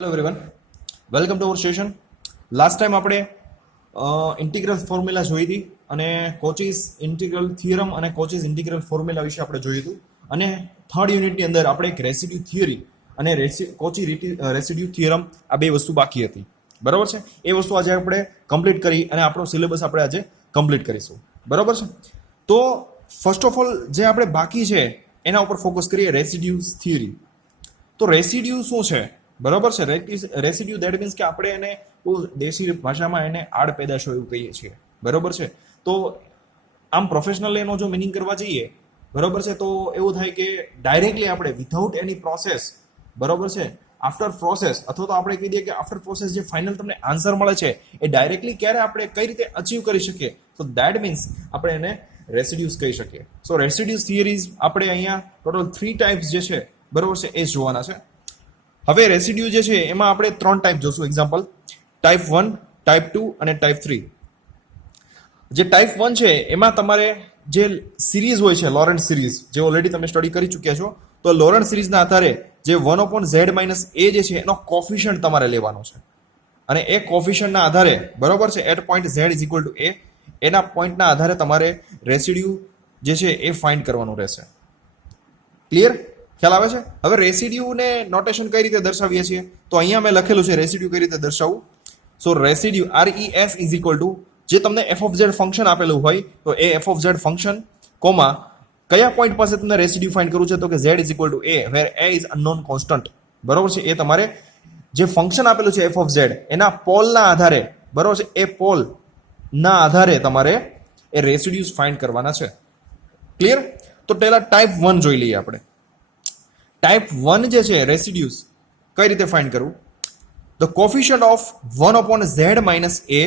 Hello everyone, welcome to our session. Last time આપણે integral formula જોઈ હતી અને કોચીસ ઇન્ટિગ્રલ થિયરમ અને કોચીસ ઇન્ટિગ્રલ ફોર્મ્યુલા વિશે આપણે જોયું હતું. અને થર્ડ યુનિટની અંદર આપણે એક રેસિડ્યુ થિયરી અને કોચી રેસિડ્યુ થિયરમ આ બે વસ્તુ બાકી હતી. બરાબર છે? એ વસ્તુ આજે આપણે કમ્પ્લીટ કરી અને આપણો સિલેબસ આપણે આજે કમ્પ્લીટ કરીશું. બરાબર છે? તો ફર્સ્ટ ઓફ ઓલ જે આપણે બાકી છે એના ઉપર ફોકસ કરીએ, રેસિડ્યુઝ થિયરી. તો રેસિડ્યુ શું છે? બરોબર છે? રેસિડ્યુ દેટ મીન્સ કે આપણે એને બહુ દેશી ભાષામાં એને આડ પેદાશો એવું કહીએ છીએ. બરોબર છે? તો આમ પ્રોફેશનલ એનો જો મિનિંગ કરવા જઈએ, બરોબર છે, તો એવું થાય કે ડાયરેક્ટલી આપણે વિધાઉટ એની પ્રોસેસ, બરોબર છે, આફ્ટર પ્રોસેસ અથવા તો આપણે કહી દઈએ કે આફ્ટર પ્રોસેસ જે ફાઇનલ તમને આન્સર મળે છે એ ડાયરેક્ટલી ક્યારે આપણે કઈ રીતે અચીવ કરી શકીએ, તો દેટ મીન્સ આપણે એને રેસિડ્યુઝ કહી શકીએ. સો રેસિડ્યુઝ થિયરીઝ આપણે અહીંયા ટોટલ 3 ટાઈપ્સ જે છે, બરોબર છે, એ જોવાના છે. હવે રેસિડ્યુ જે છે એમાં આપણે 3 ટાઈપ જોશું. એક્ઝામ્પલ ટાઈપ 1, ટાઈપ 2 અને ટાઈપ 3. જે ટાઈપ 1 છે એમાં તમારે જે સિરીઝ હોય છે, લોરેન્ટ સિરીઝ, જે ઓલરેડી તમે સ્ટડી કરી ચૂક્યા છો, તો લોરેન્ટ સિરીઝના આધારે જે 1/z-a જે છે એનો કોફિશિયન્ટ તમારે લેવાનો છે અને એ કોફિશિયન્ટના આધારે, બરોબર છે, at point z is equal to a, એના પોઈન્ટના આધારે તમારે રેસિડ્યુ જે છે એ ફાઇન્ડ કરવાનું રહેશે. ક્લિયર? ખ્યાલ આવે છે? હવે રેસિડ્યુને નોટેશન કઈ રીતે દર્શાવીએ છીએ, તો અહીંયા મેં લખેલું છે રેસિડ્યુ કઈ રીતે દર્શાવવું. So residue REF is equal to, જે તમને f ઓફ z ફંક્શન આપેલું હોય તો એ f of z function comma કયા પોઈન્ટ પાસે તમને રેસિડ્યુ ફાઇન્ડ કરવું છે, તો કે z is equal to a, where a is unknown constant. બરોબર છે? એ તમારે જે ફંક્શન આપેલું છે f ઓફ z એના પોલના આધારે, બરોબર છે, એ પોલના આધારે તમારે એ રેસિડ્યુઝ ફાઇન્ડ કરવાના છે. ક્લિયર? તો પહેલા ટાઈપ 1 જોઈ લઈએ આપણે. ટાઈપ 1 જે છે રેસિડ્યુઝ કઈ રીતે ફાઇન્ડ કરવું? The coefficient of 1/z-a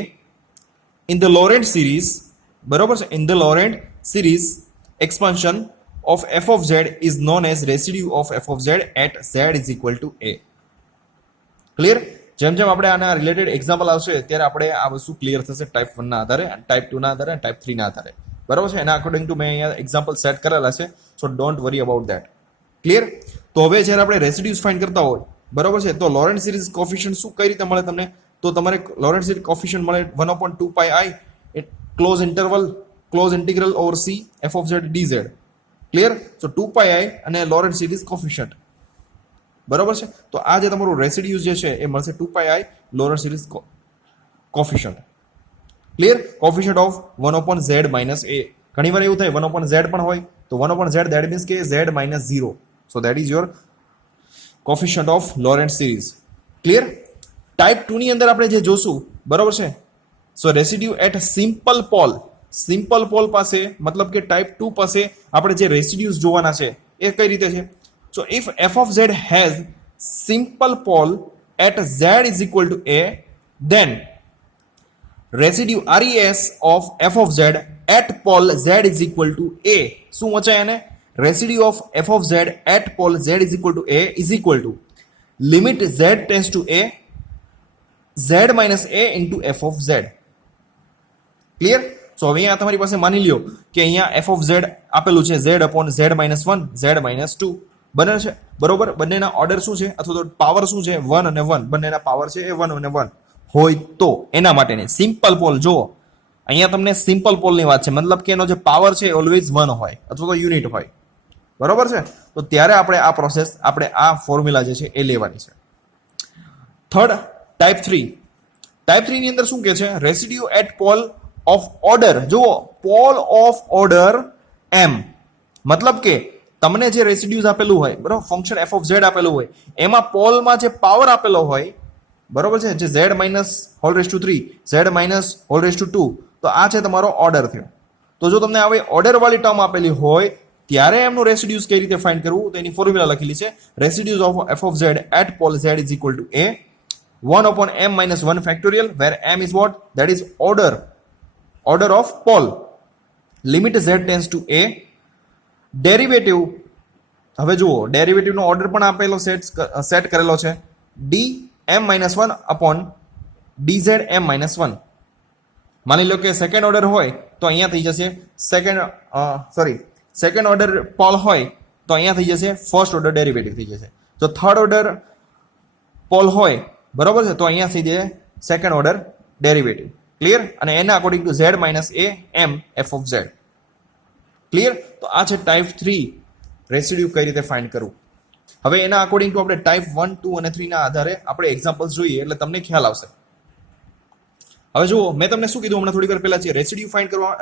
in the Laurent series, બરોબર છે, in the Laurent series expansion of f of z is known as residue of f of z at z is equal to a. Clear? જેમ જેમ આપણે આના related example આવશે ત્યારે આપણે આ વસ્તુ ક્લિયર થશે ટાઈપ 1 ના આધારે, ટાઈપ 2 ના આધારે અને ટાઈપ 3 ના આધારે. બરોબર છે? એના અકોર્ડિંગ ટુ મેં અહીંયા એક્ઝામ્પલ સેટ કરેલા છે, સો don't worry about that. Clear? તો હવે જ્યારે આપણે રેસિડ્યુઝ ફાઇન્ડ કરતા હોય, બરોબર છે, તો લોરેન્ટ સિરીઝ કોફિશિયન્ટ શું કઈ રીતે મળે તમને? તો તમારે લોરેન્ટ સિરીઝ કોફિશિયન્ટ મળે 1/2πi close interval close integral over c f of z dz. Clear? So 2πi અને લોરેન્ટ સિરીઝ કોફિશિયન્ટ. બરોબર છે? તો આ જે તમારું રેસિડ્યુઝ જે છે એ મળશે 2πi Laurent series coefficient. Clear? Coefficient of 1/z-a. ઘણી વાર એવું થાય 1/z પણ હોય, તો 1/z that means કે z minus 0. So that is your coefficient of Lorentz series. Clear? Type 2 ની અંદર આપણે જે જોશું, બરોબર છે, so residue at simple pole. Simple pole પાસે મતલબ કે ટાઈપ 2 પાસે આપણે જે રેસિડ્યુઝ જોવાના છે એ કઈ રીતે છે? સો if f of z has simple pole at z is equal to a, then residue res of f of z at pole z is equal to a. શું વચાય એને? Residue of f of z at pole z is equal to a is equal to limit z tends to a, z minus a into f of z. ક્લિયર? So હવે અહીંયા તમારી પાસે માની લ્યો કે અહીંયા f of z આપેલું છે z upon z minus 1, z minus 2 બને છે. બરોબર? બંનેના ઓર્ડર શું છે અથવા તો પાવર શું છે? 1 અને 1. બંનેના પાવર છે એ 1 અને 1 હોય તો એના માટેની સિમ્પલ પોલ. જુઓ અહીંયા તમને સિમ્પલ પોલની વાત છે, મતલબ કે એનો જે પાવર છે ઓલવેઝ 1 હોય અથવા તો યુનિટ હોય. બરોબર છે? તો ત્યારે આપણે આ પ્રોસેસ, આપણે આ ફોર્મ્યુલા જે છે એ લેવાની છે. Third type 3. ટાઈપ 3 ની અંદર શું કે છે? Residue at pole of order. જુઓ, પોલ ઓફ ઓર્ડર m, મતલબ કે તમને જે રેસિડ્યુઝ આપેલું હોય, બરોબર, ફંક્શન f of z આપેલું હોય, એમાં પોલમાં જે પાવર આપેલો હોય, બરોબર છે, જે z minus whole raised to 3, z minus whole raised to 2, તો આ છે તમારો ઓર્ડર થયો. તો જો તમને હવે ઓર્ડર વાળી ટર્મ આપેલી હોય ત્યારે એમનું રેસિડ્યુઝ કઈ રીતે ફાઇન્ડ કરવું, તો એની ફોર્મ્યુલા લખેલી છે. Residues of f of z at pole z is equal to a 1/m-1 factorial, where m is what? That is order of pole. Limit z tends to a. Derivative, હવે જુઓ ડેરિવેટિવનો order પણ આપેલો set કરેલો છે, dm-1 upon dzm-1. માની લો કે second order હોય તો અહીંયા થઈ જશે સેકન્ડ ઓર્ડર પોલ હોય તો અહીંયા થઈ જશે ફર્સ્ટ ઓર્ડર ડેરિવેટિવ થઈ જશે. તો થર્ડ ઓર્ડર પોલ હોય, બરોબર છે, તો અહીંયા થઈ જાય સેકન્ડ ઓર્ડર ડેરિવેટિવ. ક્લિયર? અને એના according to Z minus A M F of Z. Clear? તો આ છે ટાઈપ 3 રેસિડ્યુ કઈ રીતે ફાઇન્ડ કરવું. હવે એના અકોર્ડિંગ ટુ આપણે ટાઈપ 1, 2 અને 3 ના આધારે આપણે એક્ઝામ્પલ્સ જોઈએ એટલે તમને ખ્યાલ આવશે. હવે જુઓ, મેં તમને શું કીધું હમણાં થોડી વાર પહેલા છે, રેસિડ્યુ ફાઇન્ડ કરવા,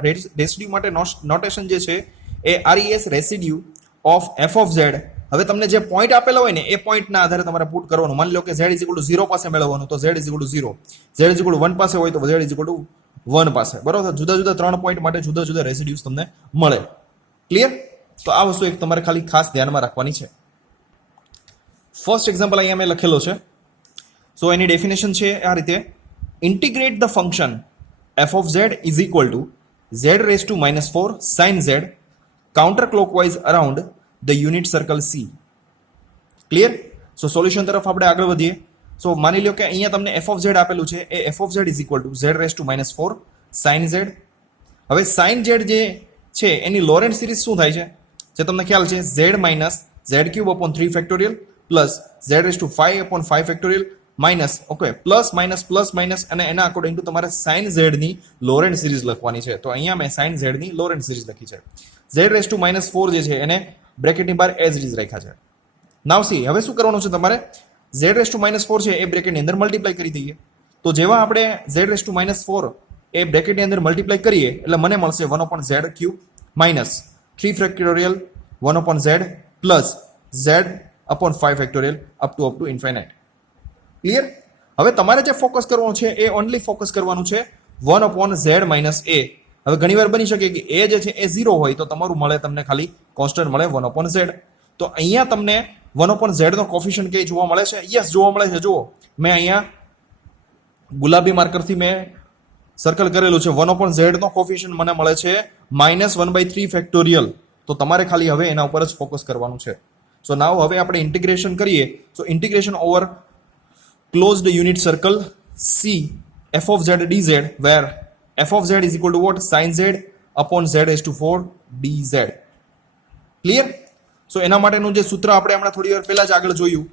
રેસિડ્યુ માટે નોટેશન જે છે એ RES residue of F of Z. હવે તમને જે પોઈન્ટ આપેલા હોય ને એ પોઈન્ટના આધારે તમારે પુટ કરવાનું. માની લો કે z ઇઝ ઇક્વલ ટુ 0 પાસે મેળવવાનું, તો z is equal to 0. z is equal two 1 પાસે હોય તો z ઇઝ ઇક્વલ ટુ 1 પાસે. બરોબર? જુદા જુદા 3 પોઈન્ટ માટે જુદા જુદા રેસિડ્યુઝ તમને મળે. ક્લિયર? તો આ વસ્તુ એક તમારે ખાલી ખાસ ધ્યાનમાં રાખવાની છે. ફર્સ્ટ એક્ઝામ્પલ અહીંયા મેં લખેલો છે. સો એની ડેફિનેશન છે આ રીતે: integrate the function f of z is equal to z raise to -4 sin z counter clockwise around the unit circle C. Clear? So solution તરફ આપણે આગળ વધીએ. સો માની લો કે અહીંયા તમને f of z આપેલું છે, એ f of z is equal to z raise to -4 sin z. હવે sin z જે છે એની લોરેન્ટ સિરીઝ શું થાય છે, જે તમને ખ્યાલ છે, z minus z cube upon 3 factorial plus z raise to 5 upon 5 factorial minus, okay, plus minus અને એના અકોર્ડિંગ ટુ તમારે sin z ની લોરેન્ટ સિરીઝ લખવાની છે. તો અહીંયા મેં sin z ની લોરેન્ટ સિરીઝ લખી છે. z રેઝ ટુ -4 જે છે એને બ્રેકેટની બહાર એઝ ઇટ ઇઝ રાખ્યા છે. નાવ સી, હવે શું કરવાનું છે તમારે, z રેઝ ટુ -4 છે એ બ્રેકેટની અંદર મલ્ટીપ્લાય કરી દઈએ. તો જેવા આપણે z રેઝ ટુ -4 એ બ્રેકેટની અંદર મલ્ટીપ્લાય કરીએ એટલે મને મળશે 1/z cube minus 3 factorial 1/z plus z upon 5 factorial up to infinite. Clear? હવે તમારે જે ફોકસ કરવાનું છે એ ઓનલી ફોકસ કરવાનું છે 1/z માઇનસ a. હવે ઘણી વાર બની શકે કે a જે છે એ 0 હોય તો તમારું મળે તમને ખાલી કોન્સ્ટન્ટ મળે 1/z. તો અહીંયા તમને 1/z નો કોફિશિયન્ટ કઈ જોવા મળે છે? યસ, જોવા મળે છે. જુઓ, મેં અહીંયા ગુલાબી માર્કરથી મેં સર્કલ કરેલું છે. 1/z નો કોફિશિયન્ટ મને મળે છે -1/3 ફેક્ટોરિયલ. તો તમારે ખાલી હવે એના ઉપર જ ફોકસ કરવાનું છે. સો નાવ હવે આપણે ઇન્ટિગ્રેશન કરીએ. So integration over closed unit circle C f of z dz where f of z is equal to what? sin z upon z raised to 4 dz. Clear? સો એના માટેનું જે સૂત્ર આપણે હમણાં થોડી વાર પહેલા જ આગળ જોયું,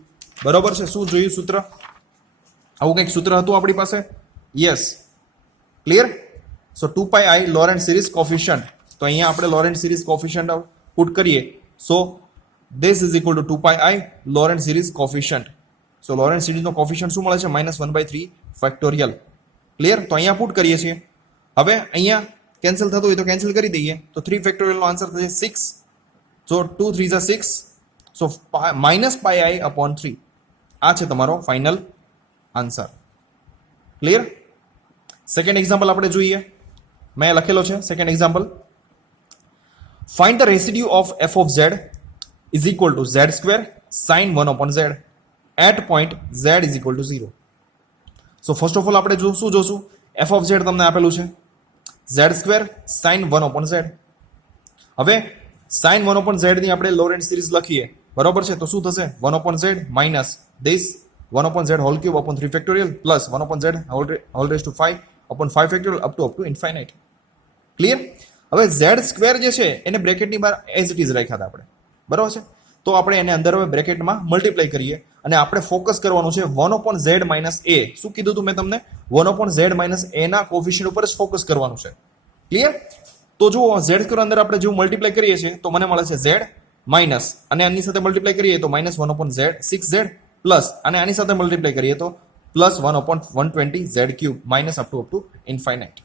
બરોબર છે? શું જોયું સૂત્ર? આવું કંઈક સૂત્ર હતું આપણી પાસે. Yes, clear? So 2πi Laurent series coefficient. તો અહીંયા આપણે લોરેન્ટ સિરીઝ કોફિશિયન્ટ પુટ કરીએ. So this is equal to 2πi Laurent series coefficient. So Laurent સિરીઝનો કોફિશિયન્ટ શું મળે છે? -1/3 ફેક્ટોરિયલ. ક્લિયર? તો અહીંયા પુટ કરીએ છીએ. હવે અહીંયા કેન્સલ થતું હોય તો કેન્સલ કરી દઈએ. તો 3 ફેક્ટોરિયલનો આન્સર થશે 6. સો 2 3 ઝા 6. સો -πi અપોન 3. આ છે તમારો final answer. Clear? Second example આપણે જોઈએ. મેં લખેલો છે second example: find the residue of f of z is equal to z square sin 1/z at point z is equal to 0. So first of all આપણે શું જોશું? f of z તમને આપેલું છે z સ્ક્વેર sin 1/z. હવે sin 1/z ની આપણે Laurent series લખીએ, બરોબર છે? તો શું થશે? 1/z minus this 1/z whole cube upon 3 factorial plus 1/z whole raise to 5 upon 5 factorial up to infinite. Clear? હવે z સ્ક્વેર જે છે એને બ્રેકેટની બહાર એઝ ઇટ ઇઝ રાખ્યા હતા આપણે, બરોબર છે? તો આપણે એને અંદર હવે બ્રેકેટમાં મલ્ટીપ્લાય કરીએ અને આપણે ફોકસ કરવાનું છે 1/z માઇનસ a. શું કીધું હતું મેં તમને? 1/z માઇનસ a ના કોફિશિયન્ટ ઉપર જ ફોકસ કરવાનું છે. ક્લિયર? તો જુઓ, z સ્ક્વેર અંદર આપણે જેવું મલ્ટીપ્લાય કરીએ છીએ તો મને મળે છે z માઇનસ, અને આની સાથે મલ્ટીપ્લાય કરીએ તો -1/z 6z પ્લસ, અને આની સાથે મલ્ટીપ્લાય કરીએ તો plus 1/120z cube minus up to infinite.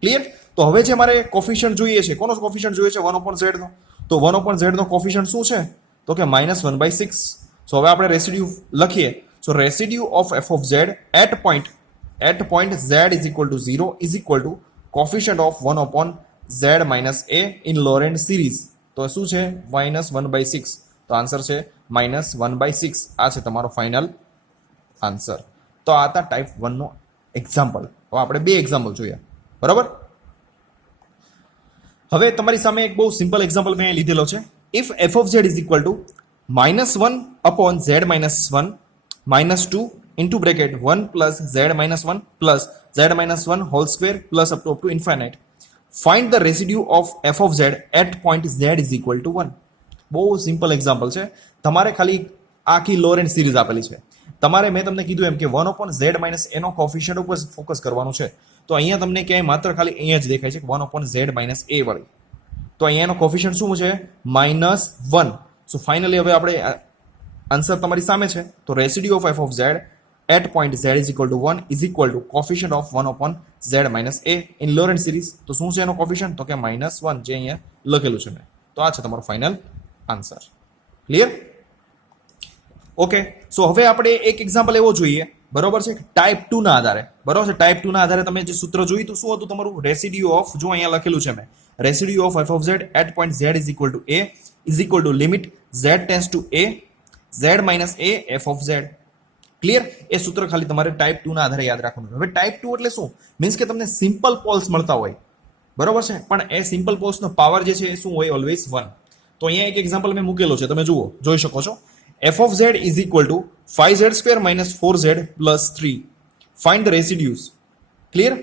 Clear? તો હવે જે મારે કોફિશિયન્ટ જોઈએ છે, કોનો કોફિશિયન્ટ જોઈએ છે? 1/z નો. તો 1/z નો કોફિશિયન્ટ શું છે? તો કે -1/6. સો હવે આપણે રેસિડ્યુ લખીએ. So residue of f of z at point z is equal to 0 is equal to coefficient of 1/z minus a in Laurent series. તો શું છે? -1/6. તો આન્સર છે -1/6. આ છે તમારો ફાઇનલ આન્સર. તો આ હતા ટાઈપ 1 નો એક્ઝામ્પલ. હવે આપણે 2 એક્ઝામ્પલ જોયા, બરાબર? હવે તમારી સામે એક બહુ સિમ્પલ એક્ઝામ્પલ મેં લીધેલો છે. If f of z is equal to -1/z -1 -2 into bracket 1 plus z -1 plus z -1 whole square plus up to infinite, find the residue of f of z at point z is equal to 1. બહુ simple example છે. તમારે ખાલી આખી લોરેન્ટ series આપેલી છે, તમારે મેં તમને કીધું એમ કે 1/z - a નો કોફિશિયન્ટ ઉપર ફોકસ કરવાનું છે. તો અહીંયા તમને ક્યાંય માત્ર ખાલી અહીંયા જ દેખાય છે કે 1/z - a વાળી. તો અહીંયા એનો કોફિશિયન્ટ શું છે? -1. સો ફાઇનલી હવે આપણે આન્સર તમારી સામે છે. તો residue of f of z at point z is equal to 1 is equal to coefficient of 1/z - a in Lorentz series. તો શું છે એનો કોફિશિયન્ટ? તો કે -1 જે અહીંયા લખેલું છે મેં. તો આ છે તમારો ફાઇનલ આન્સર. ક્લિયર? ઓકે. સો હવે આપણે એક એક્ઝામ્પલ એવો જોઈએ, બરોબર છે, ટાઈપ 2 ના આધારે. બરોબર છે, ટાઈપ 2 ના આધારે તમે જે સૂત્ર જોયું હતું શું હતું તમારું? રેસિડ્યુ ઓફ, જો અહીંયા લખેલું છે મેં, residue of f of z at point z is equal to a is equal to limit z tends to a z minus a f of z. Clear? એ સૂત્ર ખાલી તમારે ટાઈપ 2 ના આધારે યાદ રાખવાનું. હવે ટાઈપ 2 એટલે શું? મીન્સ કે તમને સિમ્પલ પોલ્સ મળતા હોય, બરોબર છે, પણ એ સિમ્પલ પોલ્સનો પાવર જે છે એ શું હોય? ઓલવેઝ 1. તો અહીંયા એક એક્ઝામ્પલ મેં મૂકેલો છે, તમે જુઓ, જોઈ શકો છો. f of z is equal to 5z² minus 4z plus 3. Find the residues. Clear?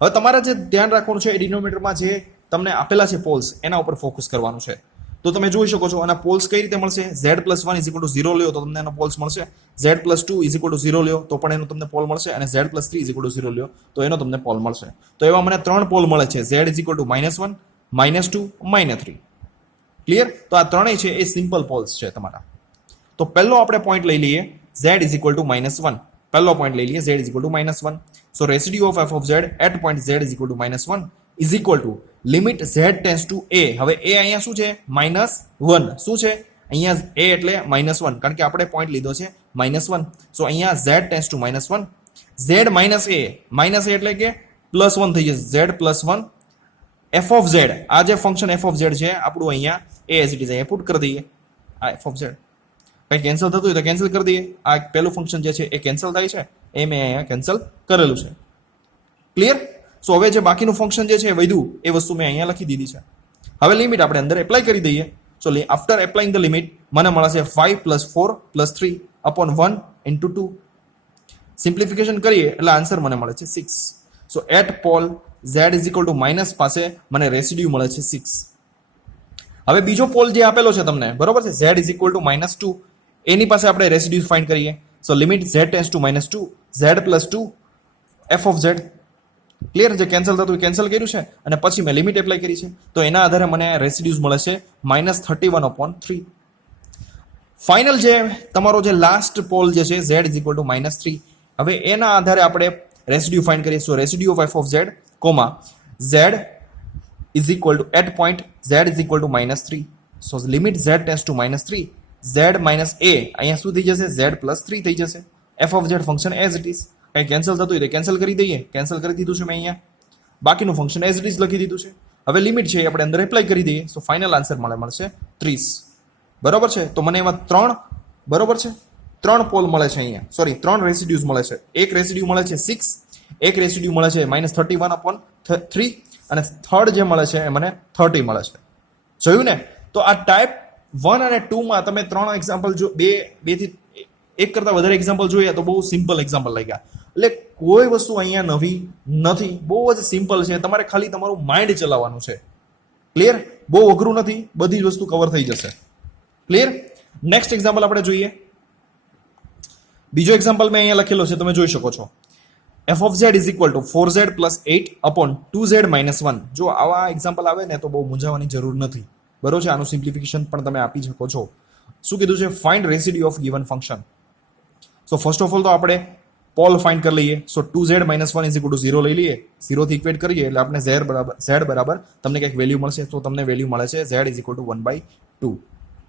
હવે તમારે જે ધ્યાન રાખવાનું છે એ ડિનોમિનેટરમાં જે તમને આપેલા છે પોલ્સ એના ઉપર ફોકસ કરવાનું છે. તો તમે જોઈ શકો છો આના પોલ્સ કઈ રીતે મળશે? z+1 is equal to 0 લ્યો તો તમને એનો પોલ્સ મળશે. z+2 is equal to 0 લ્યો તો પણ એનો તમને પોલ મળશે. અને z+3 is equal to 0 લ્યો તો એનો તમને પોલ મળશે. તો એવા મને 3 પોલ મળે છે. z is equal to -1, -2, -3. Clear? તો આ ત્રણેય છે એ સિમ્પલ પોલ્સ છે તમારા. તો પહેલો આપણે પોઈન્ટ લઈ લઈએ z is equal to -1. પહેલો પોઈન્ટ લઈ લઈએ z is equal to -1. So residue of f of z at point z is equal to -1 is equal to limit z tends to a. હવે a અહીંયા શું છે? -1. શું છે અહીંયા? a એટલે -1, કારણ કે આપણે પોઈન્ટ લીધો છે -1. સો અહીંયા z tends to -1. z - a એટલે કે +1 થઈ જશે. z +1 f of z. આ જે ફંક્શન f of z છે આપણું અહીંયા a as it is અહીંયા પુટ કરી દઈએ. આ f of z કંઈ કેન્સલ થતું હોય તો કેન્સલ કરી દઈએ. આ પહેલું ફંક્શન જે છે એ કેન્સલ થાય છે, એ મેં અહીંયા કેન્સલ કરેલું છે. ક્લિયર? સો હવે જે બાકીનું ફંક્શન જે છે વધ્યું એ વસ્તુ મેં અહીંયા લખી દીધી છે. હવે લિમિટ આપણે અંદર એપ્લાય કરી દઈએ. સો આફ્ટર એપ્લાઇંગ ધ લિમિટ મને મળે છે 5 + 4 + 3 upon 1 into 2. સિમ્પ્લિફિકેશન કરીએ એટલે આન્સર મને મળે છે 6. So at pole z is equal to minus પાસે મને રેસિડ્યુ મળે છે 6. હવે બીજો પોલ જે આપેલો છે તમને, બરોબર છે, z is equal to -2, એની પાસે આપણે રેસિડ્યુ ફાઇન્ડ કરીએ. સો limit z tends to -2 z + 2 f of z. Clear? જે કેન્સલ થતું કેન્સલ કર્યું છે અને પછી મેં લિમિટ એપ્લાય કરી છે. તો એના આધારે મને રેસિડ્યુઝ મળે છે -31/3. ફાઇનલ જે તમારો જે લાસ્ટ પોલ જે છે z is equal to -3. હવે એના આધારે આપણે રેસિડ્યુ ફાઇન્ડ કરીએ. So residue of f of z, z is equal to at point z is equal to -3. So limit z tends to -3 z minus a અહીંયા શું થઈ જશે? z + 3 થઈ જશે. f of z function as it is. કંઈ cancel થતું હોય તો કેન્સલ કરી દઈએ. કેન્સલ કરી દીધું છે મેં અહીંયા. બાકીનું ફંક્શન એઝ ઇટ ઇઝ લખી દીધું છે. હવે લિમિટ છે એ આપણે અંદર એપ્લાય કરી દઈએ. સો ફાઇનલ આન્સર મળશે 30. બરોબર છે? તો મને એમાં 3, બરોબર છે, 3 પોલ મળે છે અહીંયા. સોરી, 3 રેસિડ્યુઝ મળે છે. એક રેસિડ્યુ મળે છે 6, એક રેસિડ્યુ મળે છે -31/3 અને થર્ડ જે મળે છે એ મને 30 મળે છે. જોયું ને? તો આ ટાઈપ 1 અને 2 માં તમે 3 એક્ઝામ્પલ જો બે થી એક કરતા વધારે એક્ઝામ્પલ જોઈએ તો બહુ સિમ્પલ એક્ઝામ્પલ લાગ્યા. એટલે કોઈ વસ્તુ અહીંયા નવી નથી, બહુ જ સિમ્પલ છે. તમારે ખાલી તમારું માઇન્ડ ચલાવવાનું છે. ક્લિયર? બહુ અઘરું નથી, બધી જ વસ્તુ કવર થઈ જશે. ક્લિયર? નેક્સ્ટ એક્ઝામ્પલ આપણે જોઈએ. બીજો એક્ઝામ્પલ મેં અહીંયા લખેલો છે, તમે જોઈ શકો છો. f of z is equal to 4z + 8 upon 2z - 1. જો આવા એક્ઝામ્પલ આવે ને તો બહુ મૂંઝાવાની જરૂર નથી. બરોબર છે? આનું સિમ્પ્લિફિકેશન પણ તમે આપી શકો છો. શું કીધું છે? Find residue of given function. So first of all તો આપણે પોલ ફાઇન્ડ કરી લઈએ. સો 2z - 1 is equal to 0 લઈ લઈએ. 0 થી ઇક્વેટ કરીએ એટલે આપણે z બરાબર તમને કંઈક વેલ્યુ મળશે. તો તમને વેલ્યુ મળે છે z is equal to 1/2.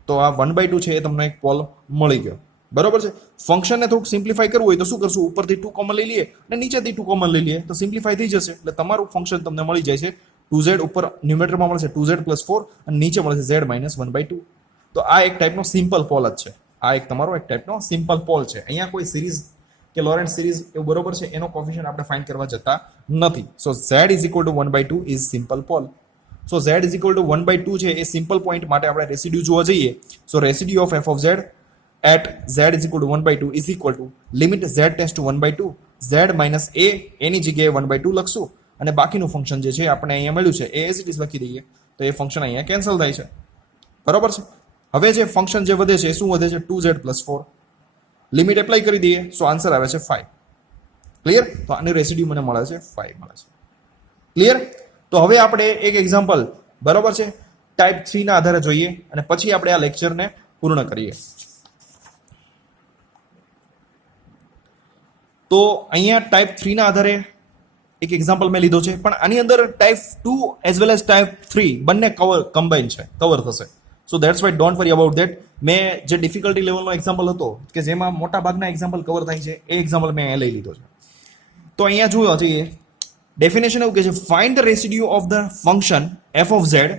તો આ 1/2 છે એ તમને એક પોલ મળી ગયો. બરોબર છે? ફંક્શનને થોડુંક સિમ્પ્લિફાય કરવું હોય તો શું કરશું? ઉપરથી 2 કોમન લઈ લઈએ અને નીચેથી 2 કોમન લઈ લઈએ તો સિમ્પ્લિફાય થઈ જશે. એટલે તમારું ફંક્શન તમને મળી જાય છે 2z ઉપર ન્યુમેરેટરમાં મળશે 2z + 4 અને નીચે મળશે z - 1/2. તો આ એક ટાઈપનો સિમ્પલ પોલ જ છે. આ એક તમારો એક ટાઈપનો સિમ્પલ પોલ છે. અહીંયા કોઈ સિરીઝ કે લોરેન્ટ્ઝ સિરીઝ એવું બરોબર છે એનો કોફિશિયન્ટ આપણે ફાઇન્ડ કરવા જતા નથી. So z is equal to 1/2 is simple pole. So z is equal to 1/2 છે એ સિમ્પલ પોઈન્ટ માટે આપણે રેસિડ્યુ જોવા જઈએ. So residue of f of z at z is equal to 1/2 is equal to limit z tends to 1/2 z minus a એની જગ્યાએ 1/2 લખશું અને બાકીનું function જે છે આપણે અહીંયા મળ્યું છે એ એઝ ઇટ ઇઝ લખી દઈએ. તો એ ફંક્શન અહીંયા કેન્સલ થાય છે. બરોબર છે? હવે જે ફંક્શન જે વધે છે એ શું વધે છે? 2z + 4. લિમિટ એપ્લાય કરી દઈએ, સો આન્સર આવે છે 5. ક્લિયર? તો આની રેસિડ્યુ મને મળે છે 5 મળે છે. ક્લિયર? તો હવે આપણે એક એક્ઝામ્પલ બરોબર છે ટાઈપ 3 ના આધારે જોઈએ અને પછી આપણે આ લેક્ચરને પૂર્ણ કરીએ. તો અહીંયા ટાઈપ 3 ના આધારે એક એક્ઝામ્પલ મેં લીધો છે, પણ આની અંદર type 2 as well as type 3 બંને કમ્બાઈન છે, કવર થશે. સો that's why don't worry about that. મેં જે ડિફિકલ્ટી લેવલનો એક્ઝામ્પલ હતો કે જેમાં મોટા ભાગના એક્ઝામ્પલ કવર થાય છે, એ એક્ઝામ્પલ મેં અહીંયા લઈ લીધો છે. તો અહીંયા જોયો જોઈએ ડેફિનેશન એવું કહે છે, find the residue of the function F of Z,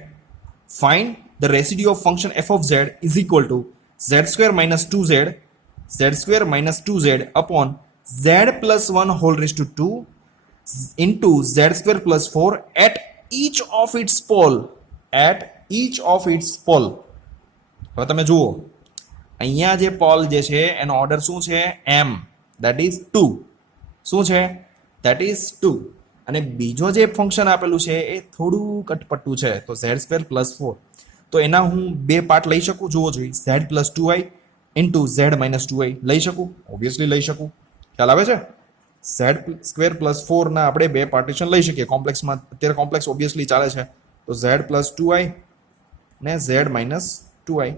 find the residue of function F of Z is equal two z² minus 2z, z² minus 2z upon z plus 1 whole raised to 2 into z² plus 4 at each of its pole. At each of its pole. હવે તમે જુઓ અહીંયા જે pole જે છે એનો order શું છે? m, that is 2. શું છે? that is 2. અને બીજો જે ફંક્શન આપેલું છે એ થોડું કટપટું છે, તો z² plus 4. તો એના હું બે પાર્ટ લઈ શકું? જુઓ જોઈએ, z plus 2i into z minus 2i લઈ શકું? ઓબ્વિયસલી લઈ શકું. ખ્યાલ આવે છે? z² plus 4 ના આપણે બે પાર્ટીશન લઈ શકીએ. કોમ્પ્લેક્સમાં અત્યારે કોમ્પ્લેક્સ ઓબ્વિયસલી ચાલે છે, તો z plus 2i ને z minus 2i,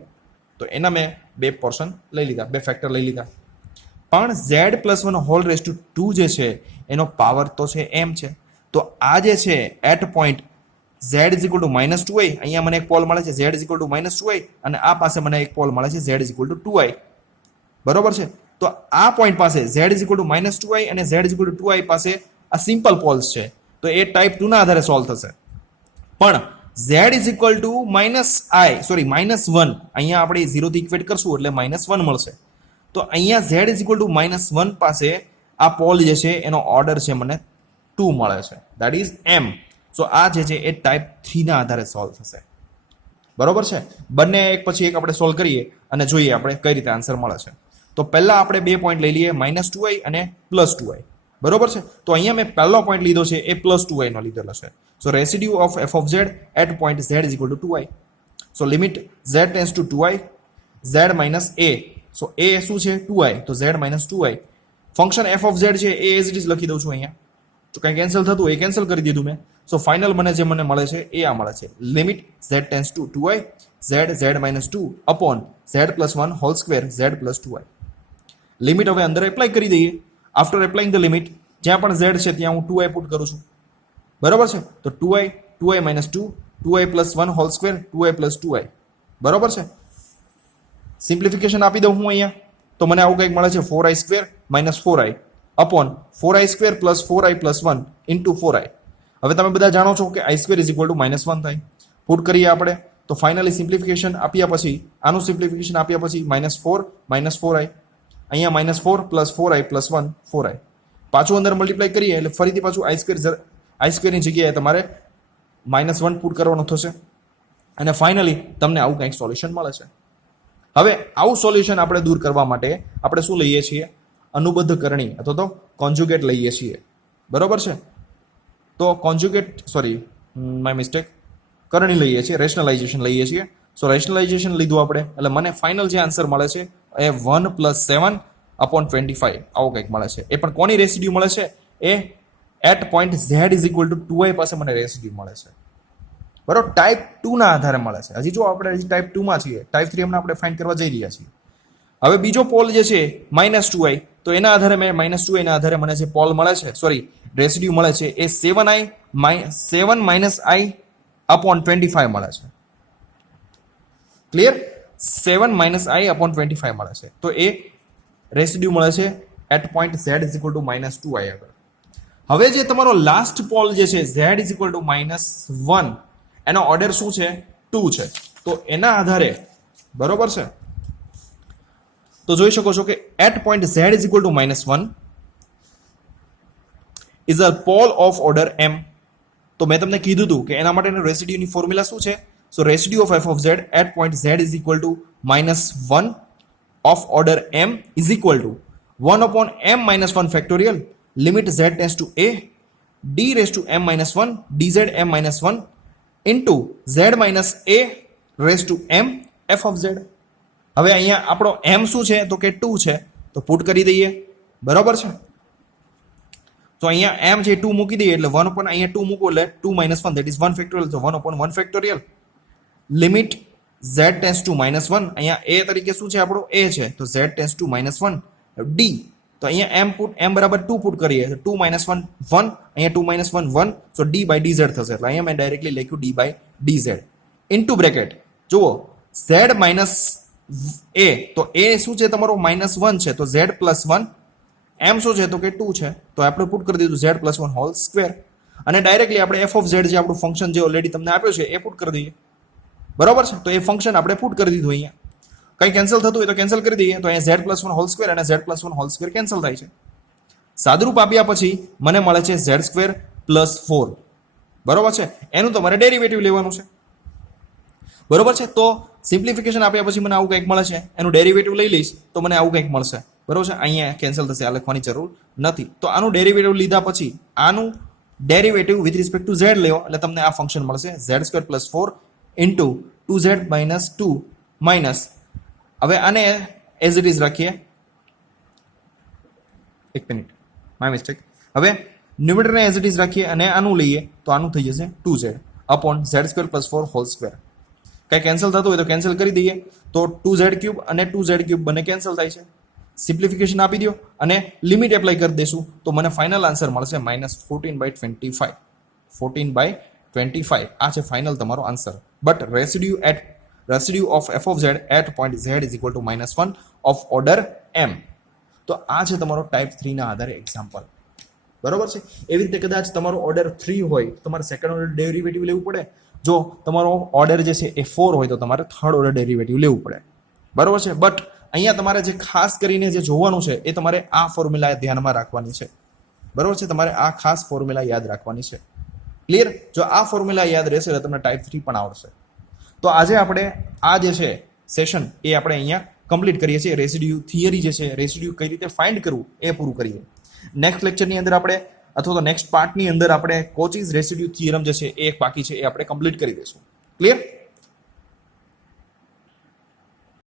તો એના મેં બે પોર્શન લઈ લીધા, બે ફેક્ટર લઈ લીધા. પણ z plus 1 whole raised to 2 જે છે એનો પાવર તો છે m છે. તો આ જે છે at point z is equal to minus 2i, અહીંયા મને એક પોલ મળે છે z is equal to minus 2i, અને આ પાસે મને એક પોલ મળે છે z is equal to 2i. બરોબર છે? તો આ પોઈન્ટ પાસે z is equal to minus 2i અને z is equal to 2i પાસે આ સિમ્પલ પોલ્સ છે, તો એ ટાઈપ 2 ના આધારે સોલ્વ થશે. પણ z is equal to minus 1, અહીંયા આપણે 0 થી ઇક્વેટ કરશું એટલે -1 મળશે. તો અહીંયા z is equal to -1 પાસે આ પોલ જે છે એનો ઓર્ડર છે મને 2 મળે છે, that is m. સો આ જે છે એ ટાઈપ 3 ના આધારે સોલ્વ થશે. બરોબર છે? બંને એક પછી એક આપણે સોલ્વ કરીએ અને જોઈએ આપણે કઈ રીતે આન્સર મળે છે. તો પહેલા આપણે બે પોઈન્ટ લઈ લઈએ, -2i અને +2i. બરોબર છે? તો અહીંયા મેં પહેલો પોઈન્ટ લીધો છે એ +2i નો લીધેલો છે. So residue of f of z at point z is equal to 2i. So limit z tends to 2i, z minus a. So a શું છે? 2i, તો z minus 2i. Function f of z છે એ as it is લખી દઉં છું અહીંયા. તો કંઈ કેન્સલ થતું એ કેન્સલ કરી દીધું મેં. સો ફાઇનલ મને જે મળે છે એ આ મળે છે, limit z tends to 2i, z minus 2 upon z plus 1 whole square z plus 2i. Limit હવે અંદર એપ્લાય કરી દઈએ. આફ્ટર એપ્લાઇંગ ધ લિમિટ જ્યાં પણ z છે ત્યાં હું 2i પુટ કરું છું. બરોબર છે? તો 2i minus 2, 2i plus 1 whole square, 2i plus 2i. બરોબર છે? સિમ્પ્લિફિકેશન આપી દઉં હું અહીંયા, તો મને આવું કંઈક મળે છે 4i² minus 4i upon 4i² plus 4i plus 1 into 4i. હવે તમે બધા જાણો છો કે i² is equal to -1 થાય. પુટ કરીએ આપણે, તો ફાઇનલી સિમ્પ્લિફિકેશન આપ્યા પછી, આનું સિમ્પ્લિફિકેશન આપ્યા પછી -4 minus 4i, અહીંયા -4 plus 4i plus 1 4i. પાછું અંદર મલ્ટીપ્લાય કરીએ એટલે ફરીથી પાછું i² ની જગ્યાએ તમારે -1 પુટ કરવાનું થશે અને ફાઇનલી તમને આવું કંઈક સોલ્યુશન મળે છે. હવે આવું સોલ્યુશન આપણે દૂર કરવા માટે આપણે શું લઈએ છીએ? અનુબદ્ધ કરણી અથવા તો કોન્જ્યુગેટ લઈએ છીએ. બરોબર છે? તો માય મિસ્ટેક, કરણી લઈએ છીએ, રેશનલાઇઝેશન લઈએ છીએ. સો રેશનલાઇઝેશન લીધું આપણે એટલે મને ફાઇનલ જે આન્સર મળે છે એ 1 + 7 upon 25 આવો કંઈક મળે છે. એ પણ કોની રેસિડ્યુ મળે છે? એ at point z is equal to 2i પાસે મને રેસિડ્યુ મળે છે. બરોબર? ટાઈપ 2 ના આધારે મળે છે. હજી જો આપણે ટાઈપ 2 માં છીએ, ટાઈપ 3 હમણાં આપણે ફાઇન્ડ કરવા જઈ રહ્યા છીએ. હવે બીજો પોલ જે છે -2i, તો એના આધારે મેં -2i ના આધારે મને જે પોલ મળે છે, રેસિડ્યુ મળે છે એ 7 minus i upon 25 મળે છે. ક્લિયર? 7 minus i upon 25 મળે છે. તો એ રેસિડ્યુ મળે છે at point z is equal to -2i આગળ. હવે જે તમારો લાસ્ટ પોલ જે છે z is equal to -1, એનો ઓર્ડર શું છે? 2 છે. તો એના આધારે બરોબર છે, તો જોઈ શકો છો કે at point z is equal to -1 is a pole of order m. તો મેં તમને કીધું હતું કે એના માટેનું રેસિડ્યુની ફોર્મ્યુલા શું છે? So residue of f of z at point z is equal to -1 of order m is equal to 1 upon m minus 1 factorial limit z tends to a d raised to m minus 1 dz m minus 1 into z minus a raised to m f of z. હવે અહીંયા આપણો m શું છે? તો કે 2 છે. તો put કરી દઈએ, બરાબર છે. તો અહીંયા એમ છે 2 મૂકી દઈએ એટલે 1 upon અહીંયા 2 મૂકો એટલે 2 minus 1 that is 1 factorial, તો 1 upon 1 factorial. Limit z tends to -1, અહીંયા a તરીકે શું છે આપણો a છે, તો z tends to -1 d, તો અહીંયા m બરાબર 2 પુટ કરીએ તો 2 - 1 1, અહીંયા 2 - 1 1, so d by dz થશે. એટલે અહીંયા મેં ડાયરેક્ટલી લખ્યું d by dz into bracket. જુઓ z માઇનસ a, તો a શું છે તમારો -1 છે, તો z પ્લસ 1, m શું છે તો કે 2 છે, તો આપણે પુટ કરી દીધું z પ્લસ 1 હોલ સ્ક્વેર, અને ડાયરેક્ટલી આપણે f of z જે આપણું ફંક્શન જે ઓલરેડી તમને આપ્યું છે એ પુટ કરી દઈએ, બરાબર છે. તો એ ફંક્શન આપણે પુટ કરી દીધું. અહીંયા કંઈ કેન્સલ થતું હોય તો કેન્સલ કરી દઈએ, તો અહીંયા z પ્લસ 1 હોલ સ્ક્વેર અને z plus 1 whole square cancel થાય છે. સાદુરૂપ આપ્યા પછી મને મળે છે z સ્ક્વેર પ્લસ 4, બરાબર છે. એનું તમારે ડેરિવેટિવ લેવાનું છે, બરાબર છે. તો સિમ્પ્લિફિકેશન આપ્યા પછી મને આવું કંઈક મળે છે, એનું ડેરિવેટિવ લઈ લઈશ તો મને આવું કંઈક મળશે, બરાબર છે. અહીંયા કેન્સલ થશે, આ લખવાની જરૂર નથી. તો આનું ડેરિવેટિવ લીધા પછી આનું derivative with respect to z લેવો એટલે તમને આ ફંક્શન મળશે z square plus 4 into 2z minus 2 minus, હવે આને એઝ ઇટ ઇઝ રાખીએ, એક મિનિટ માય મિસ્ટેક, હવે ન્યુમેરેટરને એઝ ઇટ ઇઝ રાખીએ અને આનું લઈએ તો આનું થઈ જશે 2z upon z square plus 4 whole square. કંઈ કેન્સલ થતું હોય તો કેન્સલ કરી દઈએ, તો 2z ક્યુબ અને 2z ક્યુબ બંને કેન્સલ થાય છે. સિમ્પ્લિફિકેશન આપી દો અને લિમિટ એપ્લાય કરી દઈશું તો મને ફાઇનલ આન્સર મળશે -14/25, 14/25. આ છે ફાઇનલ તમારો answer. But residue of f of z at point z is equal to -1 of order m. તો આ છે તમારો ટાઈપ 3 ના આધારે એક્ઝામ્પલ, બરોબર છે. એવી રીતે કદાચ તમારો ઓર્ડર 3 હોય તો તમારે સેકન્ડ ઓર્ડર ડેરિવેટિવ લેવું પડે. જો તમારો ઓર્ડર જે છે એ 4 હોય તો તમારે થર્ડ ઓર્ડર ડેરિવેટિવ લેવું પડે, બરોબર છે. બટ અહીંયા તમારે જે ખાસ કરીને જે જોવાનું છે એ તમારે આ ફોર્મ્યુલા ધ્યાનમાં રાખવાની છે, બરોબર છે. તમારે આ ખાસ ફોર્મ્યુલા યાદ રાખવાની છે, ક્લિયર. જો આ ફોર્મ્યુલા યાદ રહેશે તો તમને ટાઈપ 3 પણ આવડશે. તો આજે આપણે આ જે છે સેશન એ આપણે અહીંયા કમ્પ્લીટ કરીએ છીએ. રેસિડ્યુ થિયરી જે છે, રેસિડ્યુ કઈ રીતે ફાઇન્ડ કરવું એ પૂરું કરીએ. નેક્સ્ટ લેક્ચરની અંદર આપણે અથવા તો નેક્સ્ટ પાર્ટની અંદર આપણે કોચીઝ રેસિડ્યુ થિયરમ જે છે એ એક બાકી છે એ આપણે કમ્પ્લીટ કરી દઈશું, ક્લિયર.